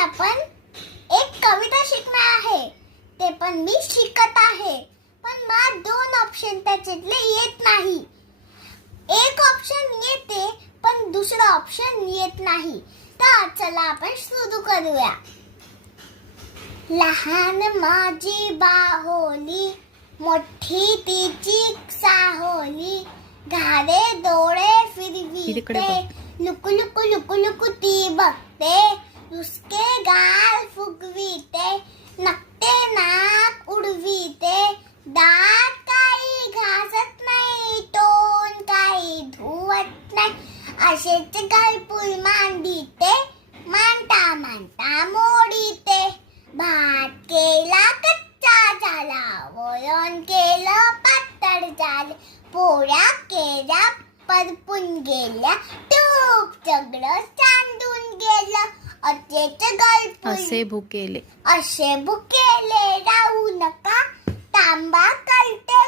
आपण एक कविता शिकणार आहे. ते पण मी शिकत आहे. पण मला 2 ऑप्शन त्याच्यातले येत नाही. एक ऑप्शन येते पण दुसरा ऑप्शन येत नाही. तर चला आपण सुरू करूया. लहान माझी बाहोली, मोठी तिची साहोली, घारे डोळे फिरविते, लुकु लुकु लुकु लुकु ती बघते, उसके गाल फुगविते, नकटे नाक उडविते, दात काही घासत नाही, तोंड काही धुवत नाही, असेच गळपुल मांडिते, मांडता मांडता मोडीते, भात केला कच्चा झाला, वरण केलं पातळ झाले, पोळ्या केल्या परपून गेल्या, तूप सगळं सांडून गेलं, असे भुकेले राहू नका, तांबा कळते